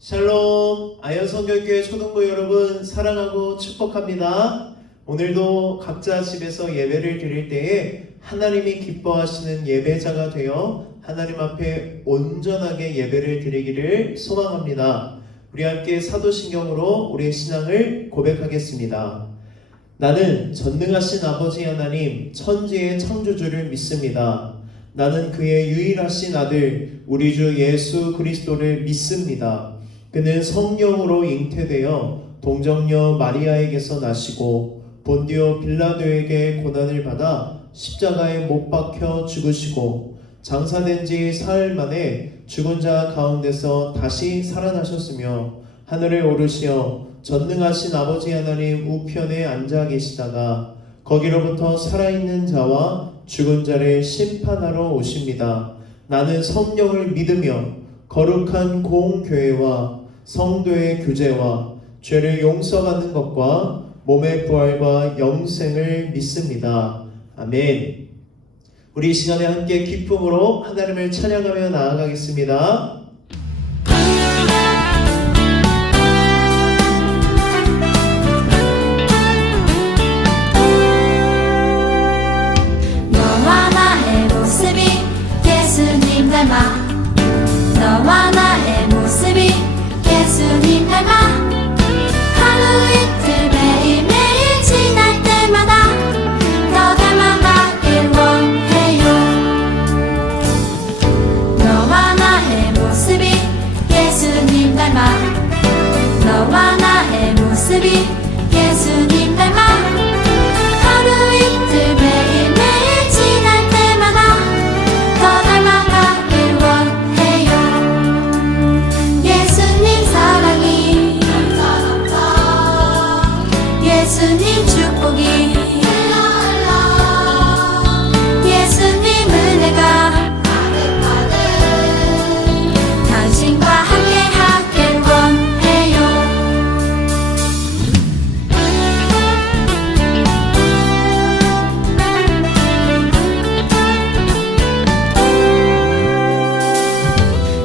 샬롬, 아현성결교회 초등부 여러분 사랑하고 축복합니다. 오늘도 각자 집에서 예배를 드릴 때에 하나님이 기뻐하시는 예배자가 되어 하나님 앞에 온전하게 예배를 드리기를 소망합니다. 우리 함께 사도신경으로 우리의 신앙을 고백하겠습니다. 나는 전능하신 아버지 하나님 천지의 창조주를 믿습니다. 나는 그의 유일하신 아들 우리 주 예수 그리스도를 믿습니다. 그는 성령으로 잉태되어 동정녀 마리아에게서 나시고 본디오 빌라도에게 고난을 받아 십자가에 못 박혀 죽으시고 장사된 지 사흘 만에 죽은 자 가운데서 다시 살아나셨으며 하늘에 오르시어 전능하신 아버지 하나님 우편에 앉아 계시다가 거기로부터 살아있는 자와 죽은 자를 심판하러 오십니다. 나는 성령을 믿으며 거룩한 공교회와 성도의 교제와 죄를 용서받는 것과 몸의 부활과 영생을 믿습니다. 아멘. 우리 이 시간에 함께 기쁨으로 하나님을 찬양하며 나아가겠습니다. 너와 나의 모습이 예수님 닮아 너와 나의 모습이 예수님 닮아 하루 이틀 매일매일 지날 때마다 더 닮아가길 원해요. 너와 나의 모습이 예수님 닮아 너와 나의 모습이 예수님 닮아 하루 이틀 매일매일 지날 때마다 더 닮아가길 원해요. 예수님 사랑이 예수님 축복이 예수님 은혜가 당신과 함께 하길 원해요.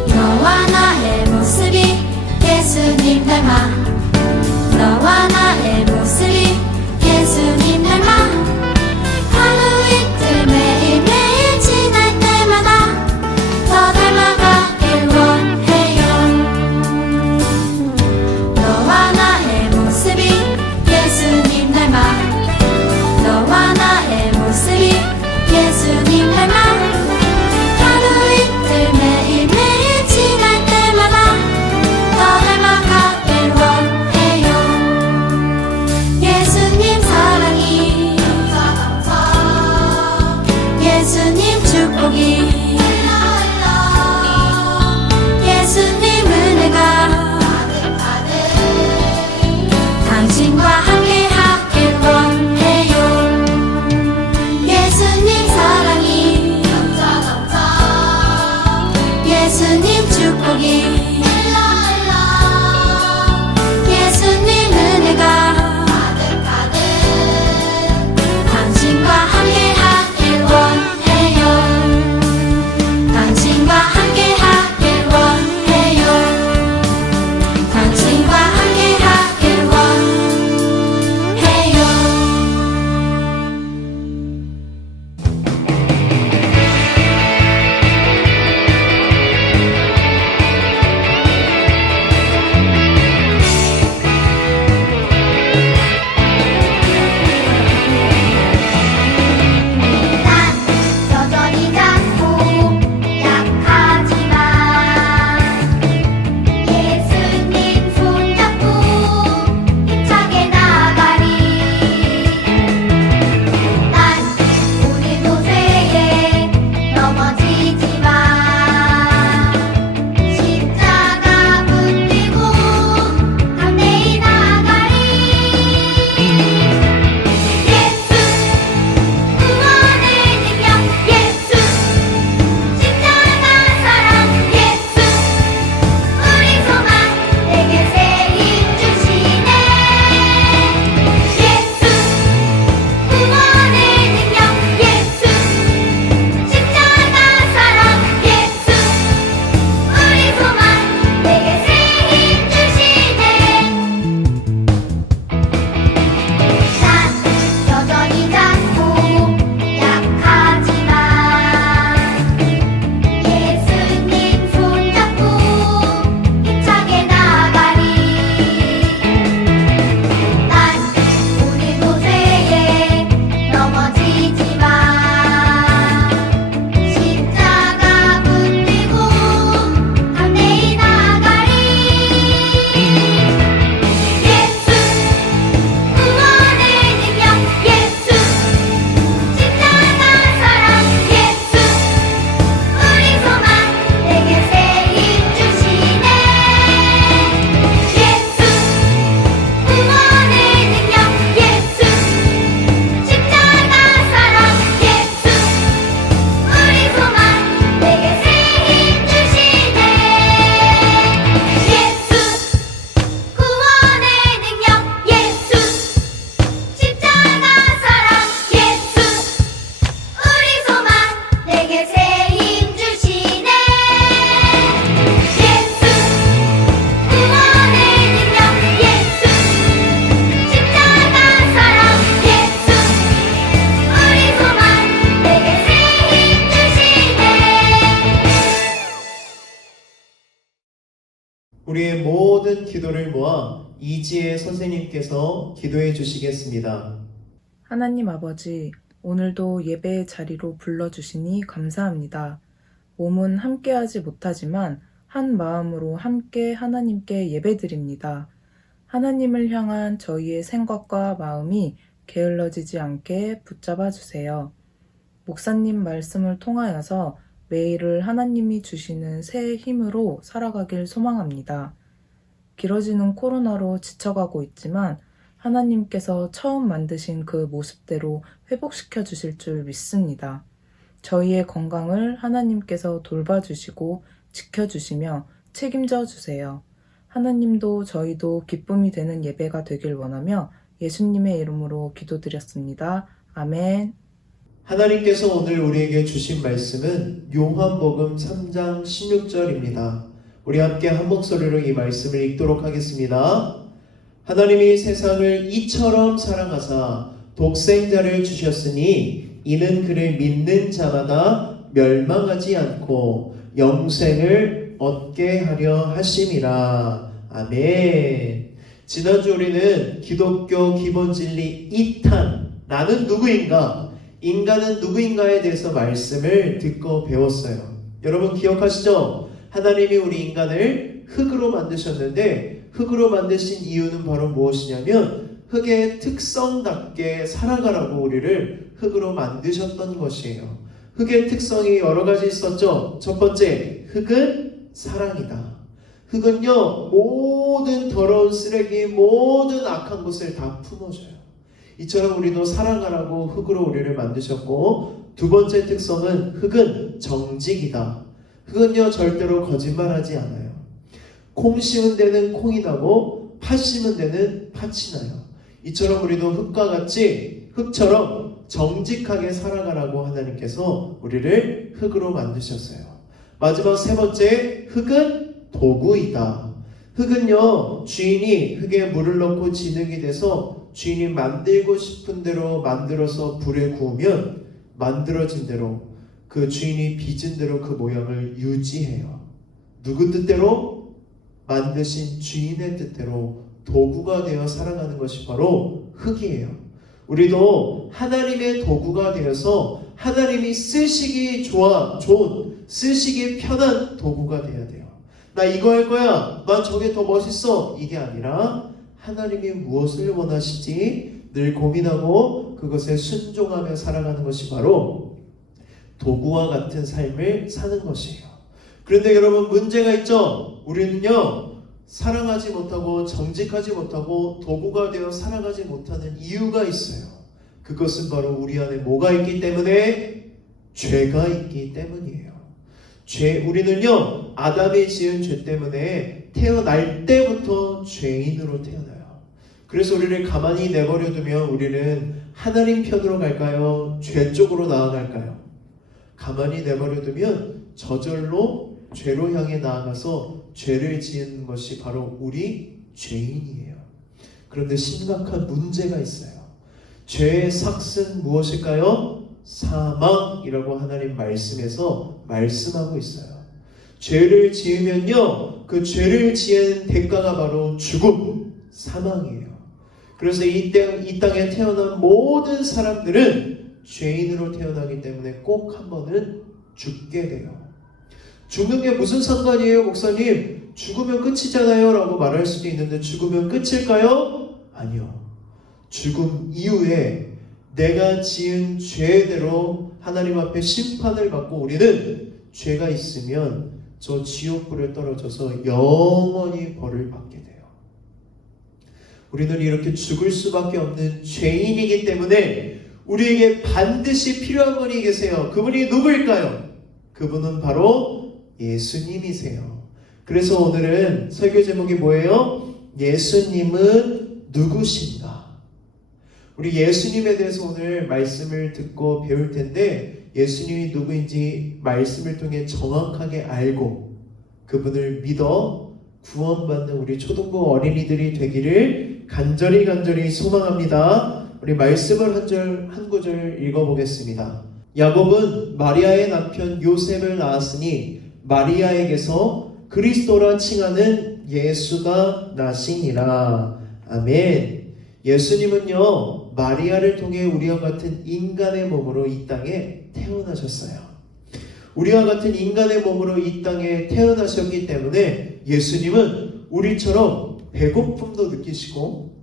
너와 나의 모습이 예수님 닮아 너와 나의 모습이 예수님 닮아 하루 이틀 매일매일 지날 때마다 더 닮아가길 원해요. 너와 나의 모습이 예수님 닮아 너와 나의 모습이 예수님 닮아 하루 이틀 매일매일 지날 때마다 더 닮아가길 원해요. 우리의 모든 기도를 모아 이지혜 선생님께서 기도해 주시겠습니다. 하나님 아버지, 오늘도 예배의 자리로 불러주시니 감사합니다. 몸은 함께하지 못하지만 한 마음으로 함께 하나님께 예배드립니다. 하나님을 향한 저희의 생각과 마음이 게을러지지 않게 붙잡아 주세요. 목사님 말씀을 통하여서 매일을 하나님이 주시는 새 힘으로 살아가길 소망합니다. 길어지는 코로나로 지쳐가고 있지만 하나님께서 처음 만드신 그 모습대로 회복시켜 주실 줄 믿습니다. 저희의 건강을 하나님께서 돌봐주시고 지켜주시며 책임져 주세요. 하나님도 저희도 기쁨이 되는 예배가 되길 원하며 예수님의 이름으로 기도드렸습니다. 아멘. 하나님께서 오늘 우리에게 주신 말씀은 요한복음 3장 16절입니다. 우리 함께 한 목소리로 이 말씀을 읽도록 하겠습니다. 하나님이 세상을 이처럼 사랑하사 독생자를 주셨으니 이는 그를 믿는 자마다 멸망하지 않고 영생을 얻게 하려 하심이라. 아멘. 지난주 우리는 기독교 기본 진리 2탄 나는 누구인가? 인간은 누구인가에 대해서 말씀을 듣고 배웠어요. 여러분 기억하시죠? 하나님이 우리 인간을 흙으로 만드셨는데 흙으로 만드신 이유는 바로 무엇이냐면 흙의 특성답게 살아가라고 우리를 흙으로 만드셨던 것이에요. 흙의 특성이 여러 가지 있었죠. 첫 번째, 흙은 사랑이다. 흙은요, 모든 더러운 쓰레기, 모든 악한 것을 다 품어줘요. 이처럼 우리도 살아가라고 흙으로 우리를 만드셨고, 두 번째 특성은 흙은 정직이다. 흙은요, 절대로 거짓말하지 않아요. 콩 심은 데는 콩이 나고 팥 심은 데는 팥이 나요. 이처럼 우리도 흙과 같이 흙처럼 정직하게 살아가라고 하나님께서 우리를 흙으로 만드셨어요. 마지막 세 번째, 흙은 도구이다. 흙은요, 주인이 흙에 물을 넣고 진흙이 돼서 주인이 만들고 싶은 대로 만들어서 불에 구우면 만들어진 대로 그 주인이 빚은 대로 그 모양을 유지해요. 누구 뜻대로? 만드신 주인의 뜻대로 도구가 되어 살아가는 것이 바로 흙이에요. 우리도 하나님의 도구가 되어서 하나님이 쓰시기 좋은, 쓰시기 편한 도구가 되어야 돼요. 나 이거 할 거야. 난 저게 더 멋있어. 이게 아니라 하나님이 무엇을 원하시지 늘 고민하고 그것에 순종하며 살아가는 것이 바로 도구와 같은 삶을 사는 것이에요. 그런데 여러분 문제가 있죠. 우리는요 사랑하지 못하고 정직하지 못하고 도구가 되어 살아가지 못하는 이유가 있어요. 그것은 바로 우리 안에 뭐가 있기 때문에? 죄가 있기 때문이에요. 우리는요 아담이 지은 죄 때문에 태어날 때부터 죄인으로 태어나요. 그래서 우리를 가만히 내버려 두면 우리는 하나님 편으로 갈까요? 죄 쪽으로 나아갈까요? 가만히 내버려 두면 저절로 죄로 향해 나아가서 죄를 지은 것이 바로 우리 죄인이에요. 그런데 심각한 문제가 있어요. 죄의 삭은 무엇일까요? 사망이라고 하나님 말씀에서 말씀하고 있어요. 죄를 지으면요 그 죄를 지은 대가가 바로 죽음, 사망이에요. 그래서 이 땅에 태어난 모든 사람들은 죄인으로 태어나기 때문에 꼭 한 번은 죽게 돼요. 죽는 게 무슨 상관이에요, 목사님? 죽으면 끝이잖아요 라고 말할 수도 있는데 죽으면 끝일까요? 아니요. 죽음 이후에 내가 지은 죄대로 하나님 앞에 심판을 받고 우리는 죄가 있으면 저 지옥불에 떨어져서 영원히 벌을 받게 돼요. 우리는 이렇게 죽을 수밖에 없는 죄인이기 때문에 우리에게 반드시 필요한 분이 계세요. 그분이 누구일까요? 그분은 바로 예수님이세요. 그래서 오늘은 설교 제목이 뭐예요? 예수님은 누구신가? 우리 예수님에 대해서 오늘 말씀을 듣고 배울 텐데 예수님이 누구인지 말씀을 통해 정확하게 알고 그분을 믿어 구원받는 우리 초등부 어린이들이 되기를 간절히 소망합니다. 우리 말씀을 한 구절 읽어보겠습니다. 야곱은 마리아의 남편 요셉을 낳았으니 마리아에게서 그리스도라 칭하는 예수가 나시니라. 아멘. 예수님은요, 마리아를 통해 우리와 같은 인간의 몸으로 이 땅에 태어나셨어요. 우리와 같은 인간의 몸으로 이 땅에 태어나셨기 때문에 예수님은 우리처럼 배고픔도 느끼시고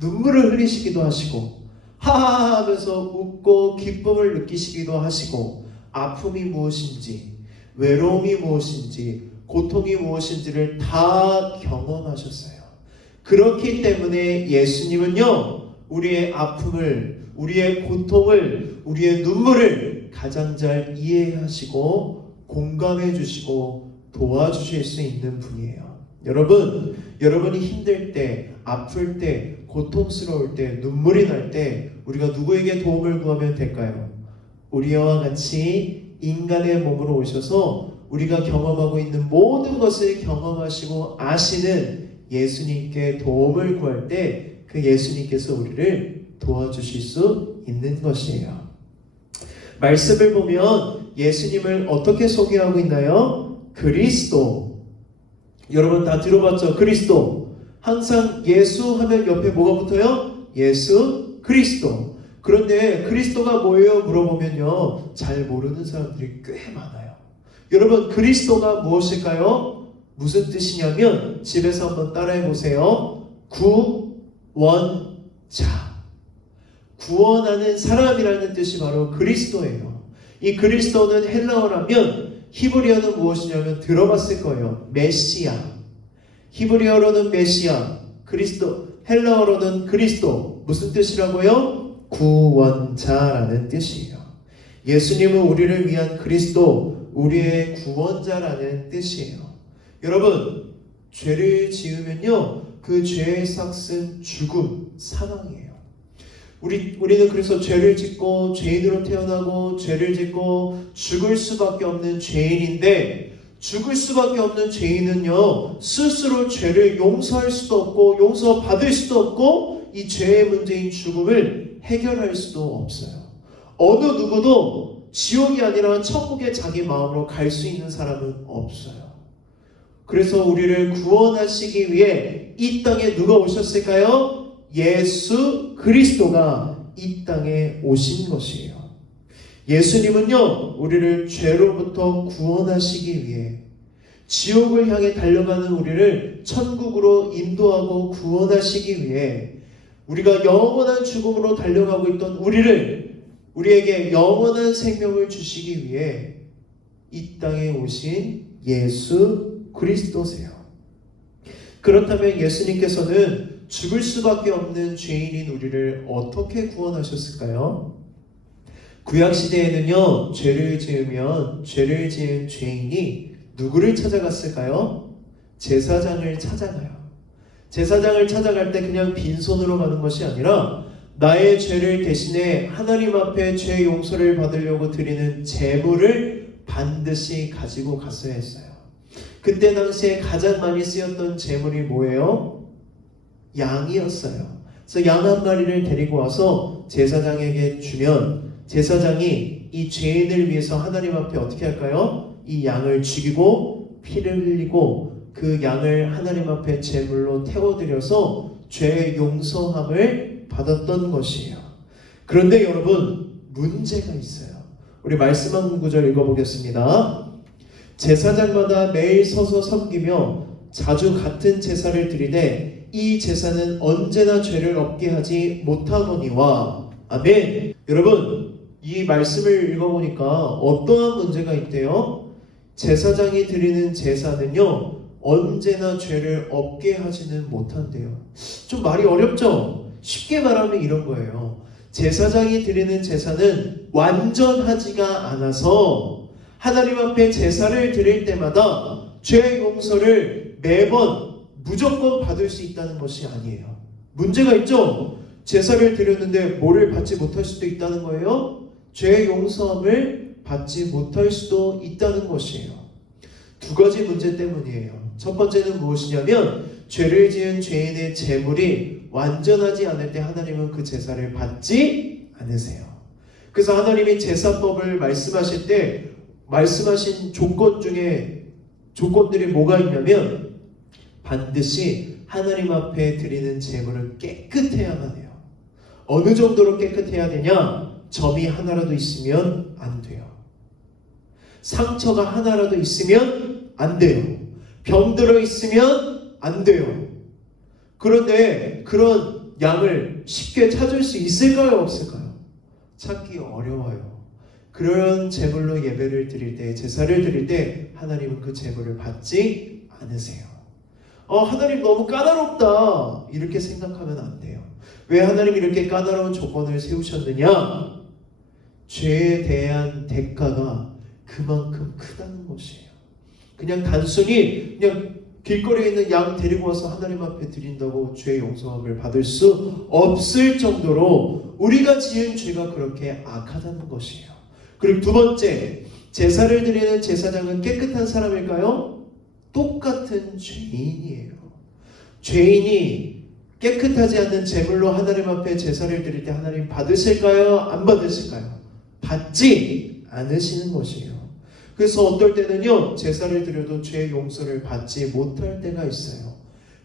눈물을 흘리시기도 하시고 하하하 하면서 웃고 기쁨을 느끼시기도 하시고 아픔이 무엇인지 외로움이 무엇인지 고통이 무엇인지를 다 경험하셨어요. 그렇기 때문에 예수님은요, 우리의 아픔을, 우리의 고통을, 우리의 눈물을 가장 잘 이해하시고 공감해 주시고 도와주실 수 있는 분이에요. 여러분, 여러분이 힘들 때, 아플 때, 고통스러울 때, 눈물이 날 때 우리가 누구에게 도움을 구하면 될까요? 우리와 같이 인간의 몸으로 오셔서 우리가 경험하고 있는 모든 것을 경험하시고 아시는 예수님께 도움을 구할 때 그 예수님께서 우리를 도와주실 수 있는 것이에요. 말씀을 보면 예수님을 어떻게 소개하고 있나요? 그리스도. 여러분 다 들어봤죠? 그리스도. 항상 예수 하면 옆에 뭐가 붙어요? 예수 그리스도. 그런데 그리스도가 뭐예요? 물어보면요, 잘 모르는 사람들이 꽤 많아요. 여러분, 그리스도가 무엇일까요? 무슨 뜻이냐면 집에서 한번 따라해 보세요. 구원자. 구원하는 사람이라는 뜻이 바로 그리스도예요. 이 그리스도는 헬라어라면 히브리어는 무엇이냐면 들어봤을 거예요. 메시아. 히브리어로는 메시아, 그리스도, 헬라어로는 그리스도. 무슨 뜻이라고요? 구원자라는 뜻이에요. 예수님은 우리를 위한 그리스도, 우리의 구원자라는 뜻이에요. 여러분, 죄를 지으면요, 그 죄의 삭은 죽음, 사망이에요. 우리는 그래서 죄를 짓고 죄인으로 태어나고 죄를 짓고 죽을 수밖에 없는 죄인인데, 죽을 수밖에 없는 죄인은요, 스스로 죄를 용서할 수도 없고 용서받을 수도 없고 이 죄의 문제인 죽음을 해결할 수도 없어요. 어느 누구도 지옥이 아니라 천국에 자기 마음으로 갈 수 있는 사람은 없어요. 그래서 우리를 구원하시기 위해 이 땅에 누가 오셨을까요? 예수 그리스도가 이 땅에 오신 것이에요. 예수님은요, 우리를 죄로부터 구원하시기 위해 지옥을 향해 달려가는 우리를 천국으로 인도하고 구원하시기 위해 우리가 영원한 죽음으로 달려가고 있던 우리에게 영원한 생명을 주시기 위해 이 땅에 오신 예수 그리스도세요. 그렇다면 예수님께서는 죽을 수밖에 없는 죄인인 우리를 어떻게 구원하셨을까요? 구약시대에는요, 죄를 지으면 죄를 지은 죄인이 누구를 찾아갔을까요? 제사장을 찾아가요. 제사장을 찾아갈 때 그냥 빈손으로 가는 것이 아니라 나의 죄를 대신해 하나님 앞에 죄 용서를 받으려고 드리는 제물을 반드시 가지고 갔어야 했어요. 그때 당시에 가장 많이 쓰였던 제물이 뭐예요? 양이었어요. 그래서 양 한 마리를 데리고 와서 제사장에게 주면 제사장이 이 죄인을 위해서 하나님 앞에 어떻게 할까요? 이 양을 죽이고 피를 흘리고 그 양을 하나님 앞에 제물로 태워드려서 죄 용서함을 받았던 것이에요. 그런데 여러분, 문제가 있어요. 우리 말씀 한 구절 읽어보겠습니다. 제사장마다 매일 서서 섬기며 자주 같은 제사를 드리되 이 제사는 언제나 죄를 없게 하지 못하거니와. 아멘. 여러분, 이 말씀을 읽어보니까 어떠한 문제가 있대요? 제사장이 드리는 제사는요, 언제나 죄를 없게 하지는 못한대요. 좀 말이 어렵죠? 쉽게 말하면 이런 거예요. 제사장이 드리는 제사는 완전하지가 않아서 하나님 앞에 제사를 드릴 때마다 죄 용서를 매번 무조건 받을 수 있다는 것이 아니에요. 문제가 있죠? 제사를 드렸는데 뭐를 받지 못할 수도 있다는 거예요? 죄 용서함을 받지 못할 수도 있다는 것이에요. 두 가지 문제 때문이에요. 첫 번째는 무엇이냐면 죄를 지은 죄인의 제물이 완전하지 않을 때 하나님은 그 제사를 받지 않으세요. 그래서 하나님이 제사법을 말씀하실 때 말씀하신 조건 중에 조건들이 뭐가 있냐면 반드시 하나님 앞에 드리는 제물은 깨끗해야만 해요. 어느 정도로 깨끗해야 되냐? 점이 하나라도 있으면 안 돼요. 상처가 하나라도 있으면 안 돼요. 병들어 있으면 안 돼요. 그런데 그런 양을 쉽게 찾을 수 있을까요? 없을까요? 찾기 어려워요. 그런 제물로 예배를 드릴 때, 제사를 드릴 때 하나님은 그 제물을 받지 않으세요. 하나님 너무 까다롭다 이렇게 생각하면 안 돼요. 왜 하나님 이렇게 까다로운 조건을 세우셨느냐? 죄에 대한 대가가 그만큼 크다는 것이에요. 그냥 단순히 그냥 길거리에 있는 양 데리고 와서 하나님 앞에 드린다고 죄 용서함을 받을 수 없을 정도로 우리가 지은 죄가 그렇게 악하다는 것이에요. 그리고 두 번째, 제사를 드리는 제사장은 깨끗한 사람일까요? 똑같은 죄인이에요. 죄인이 깨끗하지 않는 제물로 하나님 앞에 제사를 드릴 때 하나님 받으실까요? 안 받으실까요? 받지 않으시는 것이에요. 그래서 어떨 때는요, 제사를 드려도 죄 용서를 받지 못할 때가 있어요.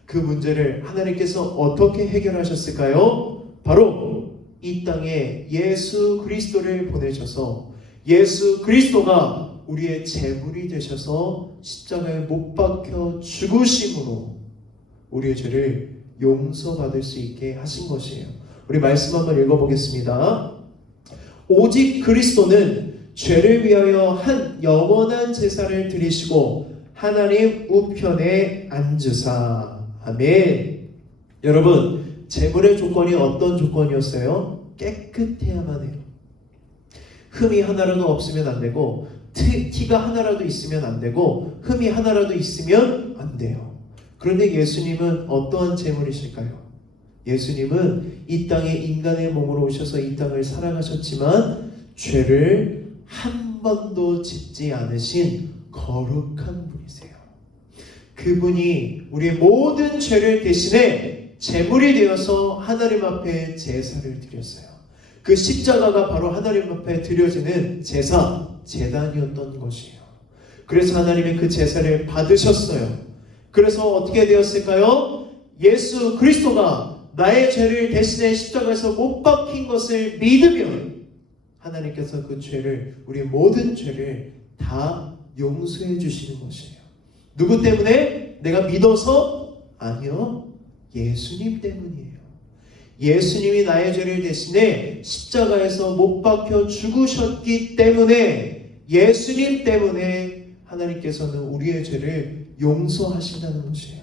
그 문제를 하나님께서 어떻게 해결하셨을까요? 바로 이 땅에 예수 그리스도를 보내셔서 예수 그리스도가 우리의 제물이 되셔서 십자가에 못 박혀 죽으심으로 우리의 죄를 용서받을 수 있게 하신 것이에요. 우리 말씀 한번 읽어보겠습니다. 오직 그리스도는 죄를 위하여 한 영원한 제사를 드리시고 하나님 우편에 앉으사. 아멘. 여러분, 제물의 조건이 어떤 조건이었어요? 깨끗해야만 해요. 흠이 하나라도 없으면 안 되고 티가 하나라도 있으면 안 되고 흠이 하나라도 있으면 안 돼요. 그런데 예수님은 어떠한 제물이실까요? 예수님은 이 땅에 인간의 몸으로 오셔서 이 땅을 살아가셨지만 죄를 한 번도 짓지 않으신 거룩한 분이세요. 그분이 우리의 모든 죄를 대신해 제물이 되어서 하나님 앞에 제사를 드렸어요. 그 십자가가 바로 하나님 앞에 드려지는 제사, 제단이었던 것이에요. 그래서 하나님의 그 제사를 받으셨어요. 그래서 어떻게 되었을까요? 예수 그리스도가 나의 죄를 대신해 십자가에서 못 박힌 것을 믿으면 하나님께서 그 죄를, 우리의 모든 죄를 다 용서해 주시는 것이에요. 누구 때문에? 내가 믿어서? 아니요. 예수님 때문이에요. 예수님이 나의 죄를 대신해 십자가에서 못 박혀 죽으셨기 때문에, 예수님 때문에 하나님께서는 우리의 죄를 용서하신다는 것이에요.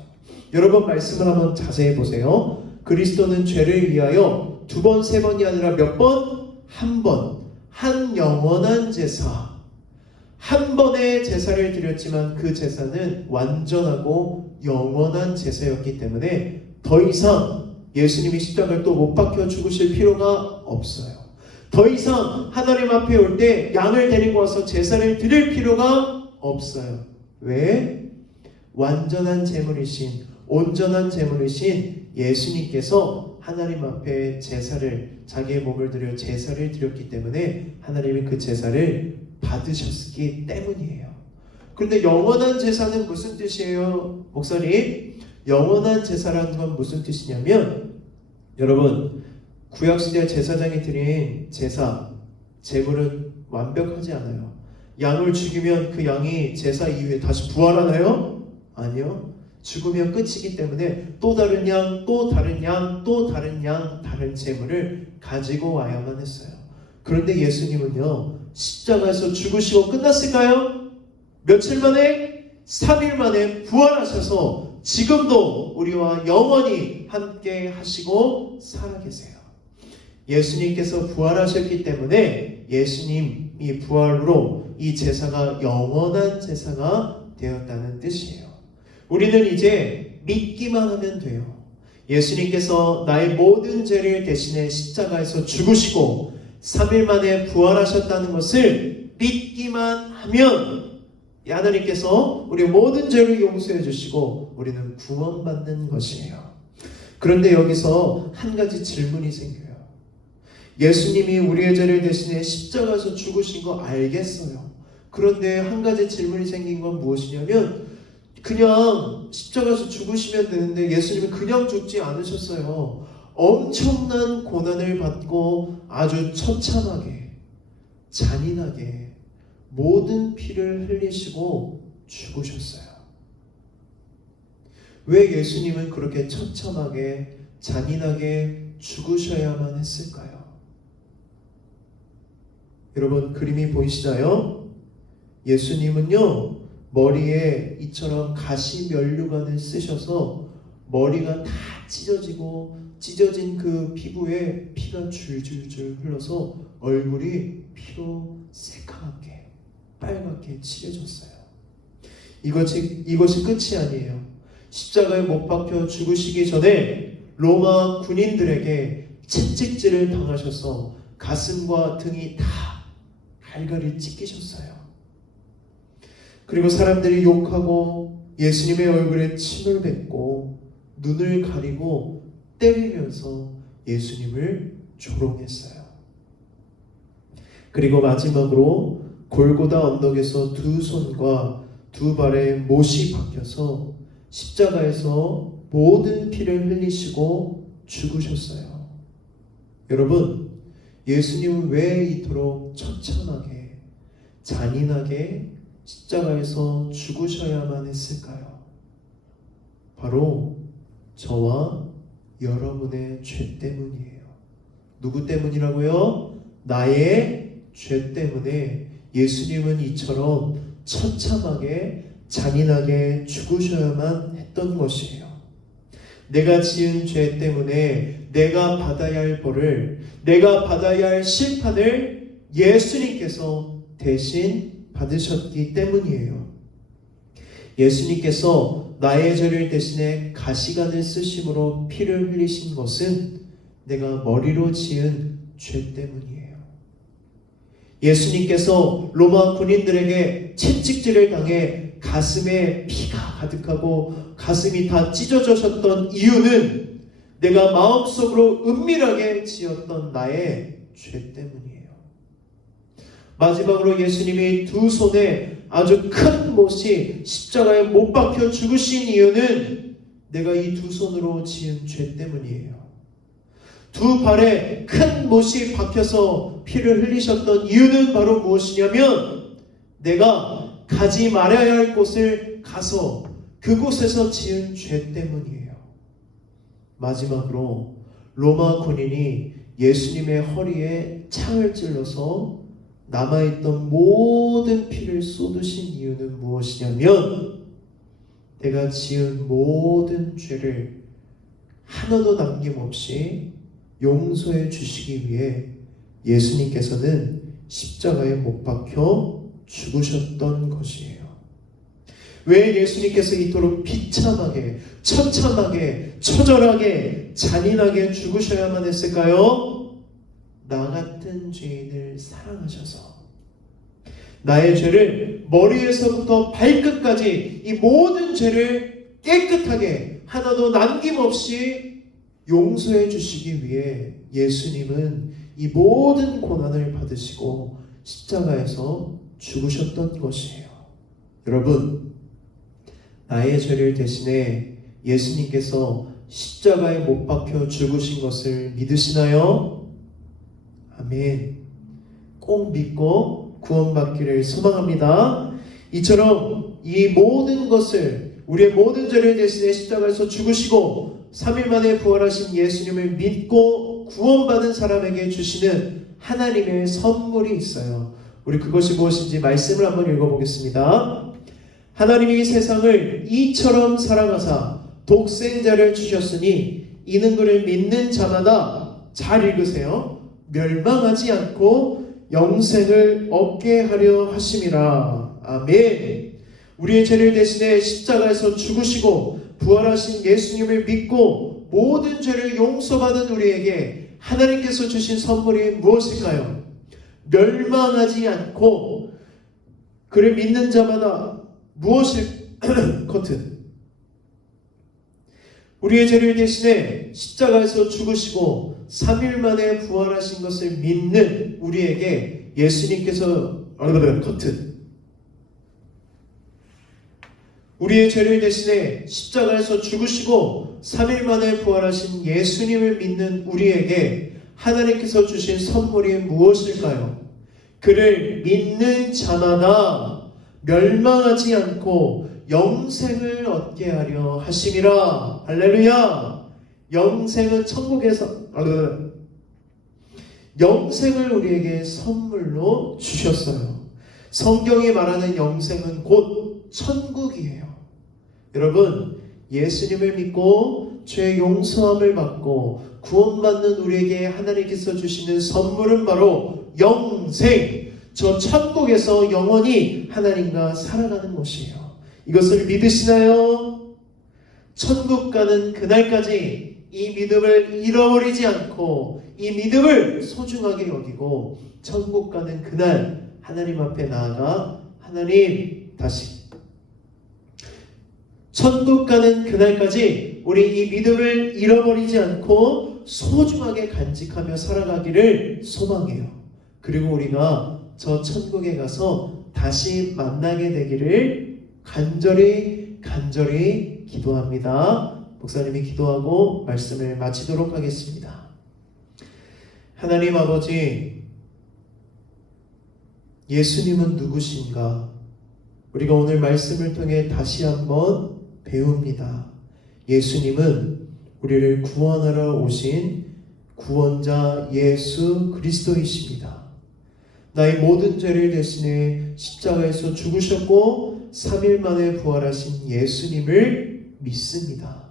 여러분, 말씀을 한번 자세히 보세요. 그리스도는 죄를 위하여 두 번, 세 번이 아니라 몇 번? 한 번. 한 영원한 제사. 한 번의 제사를 드렸지만 그 제사는 완전하고 영원한 제사였기 때문에 더 이상 예수님이 십자가를 또 못 박혀 죽으실 필요가 없어요. 더 이상 하나님 앞에 올 때 양을 데리고 와서 제사를 드릴 필요가 없어요. 왜? 완전한 제물이신, 온전한 제물이신 예수님께서 하나님 앞에 제사를, 자기의 몸을 드려 제사를 드렸기 때문에 하나님이 그 제사를 받으셨기 때문이에요. 그런데 영원한 제사는 무슨 뜻이에요? 목사님, 영원한 제사라는 건 무슨 뜻이냐면, 여러분, 구약시대 제사장이 드린 제사, 제물은 완벽하지 않아요. 양을 죽이면 그 양이 제사 이후에 다시 부활하나요? 아니요. 죽으면 끝이기 때문에 또 다른 양, 또 다른 양, 또 다른 양, 다른 제물을 가지고 와야만 했어요. 그런데 예수님은요, 십자가에서 죽으시고 끝났을까요? 며칠 만에? 3일 만에 부활하셔서 지금도 우리와 영원히 함께 하시고 살아계세요. 예수님께서 부활하셨기 때문에 예수님이 부활로 이 제사가 영원한 제사가 되었다는 뜻이에요. 우리는 이제 믿기만 하면 돼요. 예수님께서 나의 모든 죄를 대신해 십자가에서 죽으시고 3일 만에 부활하셨다는 것을 믿기만 하면 하나님께서 우리의 모든 죄를 용서해 주시고 우리는 구원받는 것이에요. 그런데 여기서 한 가지 질문이 생겨요. 예수님이 우리의 죄를 대신해 십자가에서 죽으신 거 알겠어요. 그런데 한 가지 질문이 생긴 건 무엇이냐면 그냥 십자가에서 죽으시면 되는데 예수님은 그냥 죽지 않으셨어요. 엄청난 고난을 받고 아주 처참하게 잔인하게 모든 피를 흘리시고 죽으셨어요. 왜 예수님은 그렇게 처참하게 잔인하게 죽으셔야만 했을까요? 여러분 그림이 보이시나요? 예수님은요 머리에 이처럼 가시 면류관을 쓰셔서 머리가 다 찢어지고 찢어진 그 피부에 피가 줄줄줄 흘러서 얼굴이 피로 새카맣게 빨갛게 칠해졌어요. 이것이 끝이 아니에요. 십자가에 못 박혀 죽으시기 전에 로마 군인들에게 채찍질을 당하셔서 가슴과 등이 다 갈갈이 찢기셨어요. 그리고 사람들이 욕하고 예수님의 얼굴에 침을 뱉고 눈을 가리고 때리면서 예수님을 조롱했어요. 그리고 마지막으로 골고다 언덕에서 두 손과 두 발에 못이 박혀서 십자가에서 모든 피를 흘리시고 죽으셨어요. 여러분, 예수님은 왜 이토록 처참하게 잔인하게 십자가에서 죽으셔야만 했을까요? 바로 저와 여러분의 죄 때문이에요. 누구 때문이라고요? 나의 죄 때문에 예수님은 이처럼 처참하게 잔인하게 죽으셔야만 했던 것이에요. 내가 지은 죄 때문에 내가 받아야 할 벌을, 내가 받아야 할 심판을 예수님께서 대신 받으셨기 때문이에요. 예수님께서 나의 죄를 대신해 가시관을 쓰심으로 피를 흘리신 것은 내가 머리로 지은 죄 때문이에요. 예수님께서 로마 군인들에게 채찍질을 당해 가슴에 피가 가득하고 가슴이 다 찢어졌던 이유는 내가 마음속으로 은밀하게 지었던 나의 죄 때문이에요. 마지막으로 예수님이 두 손에 아주 큰 못이 십자가에 못 박혀 죽으신 이유는 내가 이 두 손으로 지은 죄 때문이에요. 두 발에 큰 못이 박혀서 피를 흘리셨던 이유는 바로 무엇이냐면 내가 가지 말아야 할 곳을 가서 그곳에서 지은 죄 때문이에요. 마지막으로 로마 군인이 예수님의 허리에 창을 찔러서 남아있던 모든 피를 쏟으신 이유는 무엇이냐면 내가 지은 모든 죄를 하나도 남김없이 용서해 주시기 위해 예수님께서는 십자가에 못 박혀 죽으셨던 것이에요. 왜 예수님께서 이토록 비참하게, 처참하게, 처절하게, 잔인하게 죽으셔야만 했을까요? 나 같은 죄인을 사랑하셔서 나의 죄를 머리에서부터 발끝까지 이 모든 죄를 깨끗하게 하나도 남김없이 용서해 주시기 위해 예수님은 이 모든 고난을 받으시고 십자가에서 죽으셨던 것이에요. 여러분, 나의 죄를 대신해 예수님께서 십자가에 못 박혀 죽으신 것을 믿으시나요? 아멘. 꼭 믿고 구원받기를 소망합니다. 이처럼 이 모든 것을, 우리의 모든 죄를 대신해 십자가에서 죽으시고 3일 만에 부활하신 예수님을 믿고 구원받은 사람에게 주시는 하나님의 선물이 있어요. 우리 그것이 무엇인지 말씀을 한번 읽어보겠습니다. 하나님이 세상을 이처럼 사랑하사 독생자를 주셨으니 이는 그를 믿는 자마다, 잘 읽으세요, 멸망하지 않고 영생을 얻게 하려 하심이라. 아멘. 우리의 죄를 대신해 십자가에서 죽으시고 부활하신 예수님을 믿고 모든 죄를 용서받은 우리에게 하나님께서 주신 선물이 무엇일까요? 멸망하지 않고 그를 믿는 자마다 무엇일 커튼, 우리의 죄를 대신해 십자가에서 죽으시고 3일 만에 부활하신 것을 믿는 우리에게 예수님께서 커튼, 우리의 죄를 대신해 십자가에서 죽으시고 3일 만에 부활하신 예수님을 믿는 우리에게 하나님께서 주신 선물이 무엇일까요? 그를 믿는 자마다 멸망하지 않고 영생을 얻게 하려 하심이라. 할렐루야. 영생은 천국에서 영생을 우리에게 선물로 주셨어요. 성경이 말하는 영생은 곧 천국이에요. 여러분, 예수님을 믿고 죄 용서함을 받고 구원받는 우리에게 하나님께서 주시는 선물은 바로 영생, 저 천국에서 영원히 하나님과 살아가는 것이에요. 이것을 믿으시나요? 천국 가는 그날까지 이 믿음을 잃어버리지 않고 이 믿음을 소중하게 여기고 천국 가는 그날 하나님 앞에 나아가 하나님 다시 천국 가는 그날까지 우리 이 믿음을 잃어버리지 않고 소중하게 간직하며 살아가기를 소망해요. 그리고 우리가 저 천국에 가서 다시 만나게 되기를 간절히 기도합니다. 목사님이 기도하고 말씀을 마치도록 하겠습니다. 하나님 아버지, 예수님은 누구신가? 우리가 오늘 말씀을 통해 다시 한번 배웁니다. 예수님은 우리를 구원하러 오신 구원자 예수 그리스도이십니다. 나의 모든 죄를 대신해 십자가에서 죽으셨고 3일 만에 부활하신 예수님을 믿습니다.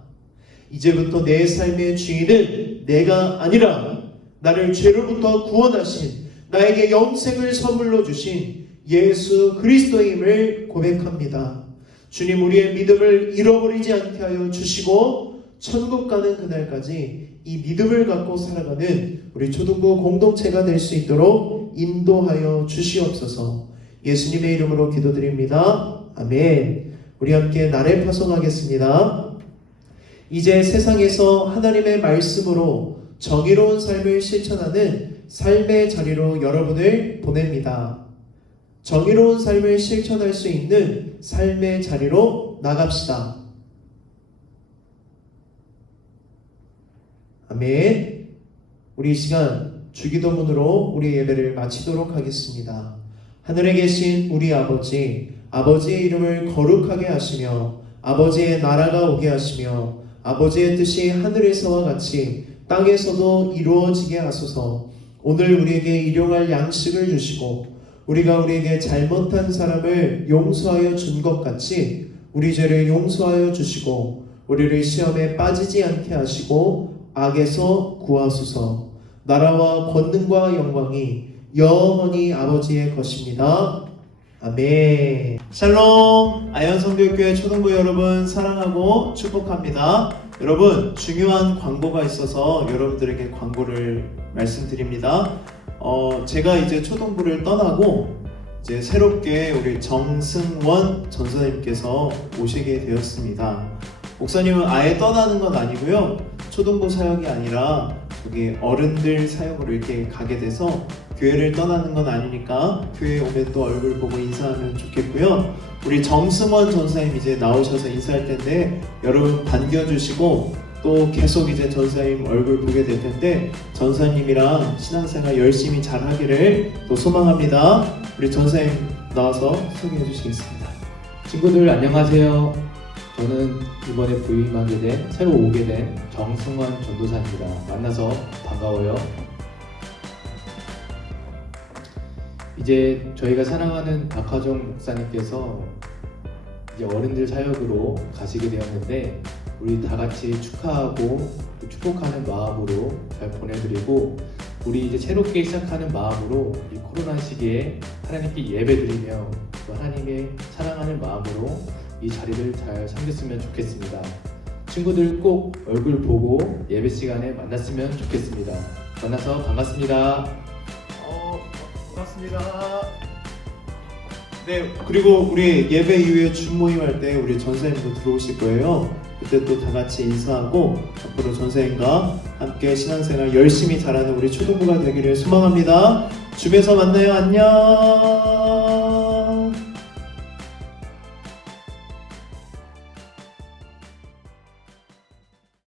이제부터 내 삶의 주인은 내가 아니라 나를 죄로부터 구원하신 나에게 영생을 선물로 주신 예수 그리스도임을 고백합니다. 주님, 우리의 믿음을 잃어버리지 않게 하여 주시고 천국 가는 그날까지 이 믿음을 갖고 살아가는 우리 초등부 공동체가 될 수 있도록 인도하여 주시옵소서. 예수님의 이름으로 기도드립니다. 아멘. 우리 함께 나를 파송하겠습니다. 이제 세상에서 하나님의 말씀으로 정의로운 삶을 실천하는 삶의 자리로 여러분을 보냅니다. 정의로운 삶을 실천할 수 있는 삶의 자리로 나갑시다. 아멘. 우리 이 시간 주기도문으로 우리 예배를 마치도록 하겠습니다. 하늘에 계신 우리 아버지, 아버지의 이름을 거룩하게 하시며 아버지의 나라가 오게 하시며 아버지의 뜻이 하늘에서와 같이 땅에서도 이루어지게 하소서. 오늘 우리에게 일용할 양식을 주시고 우리가 우리에게 잘못한 사람을 용서하여 준 것 같이 우리 죄를 용서하여 주시고 우리를 시험에 빠지지 않게 하시고 악에서 구하소서. 나라와 권능과 영광이 영원히 아버지의 것입니다. 아멘. 샬롬. 아현성교육교회 초등부 여러분 사랑하고 축복합니다. 여러분, 중요한 광고가 있어서 여러분들에게 광고를 말씀드립니다. 제가 이제 초등부를 떠나고 이제 새롭게 우리 정승원 전사님께서 오시게 되었습니다. 목사님은 아예 떠나는 건 아니고요. 초등부 사역이 아니라 여기 어른들 사역으로 이렇게 가게 돼서 교회를 떠나는 건 아니니까 교회에 오면 또 얼굴 보고 인사하면 좋겠고요. 우리 정승원 전사님 이제 나오셔서 인사할 텐데 여러분 반겨주시고 또 계속 이제 전사님 얼굴 보게 될 텐데 전사님이랑 신앙생활 열심히 잘 하기를 또 소망합니다. 우리 전사님 나와서 소개해 주시겠습니다. 친구들 안녕하세요. 저는 이번에 부임하게 된 새로 오게 된 정승원 전도사입니다. 만나서 반가워요. 이제 저희가 사랑하는 박하정 목사님께서 이제 어른들 사역으로 가시게 되었는데 우리 다 같이 축하하고 축복하는 마음으로 잘 보내드리고 우리 이제 새롭게 시작하는 마음으로 이 코로나 시기에 하나님께 예배드리며 또 하나님의 사랑하는 마음으로 이 자리를 잘 섬겼으면 좋겠습니다. 친구들 꼭 얼굴 보고 예배 시간에 만났으면 좋겠습니다. 만나서 반갑습니다. 반갑습니다. 네, 그리고 우리 예배 이후에 줌모임 할 때 우리 전사님도 들어오실 거예요. 그때 또 다 같이 인사하고 앞으로 전사님과 함께 신앙생활 열심히 잘하는 우리 초등부가 되기를 소망합니다. 줌에서 만나요. 안녕.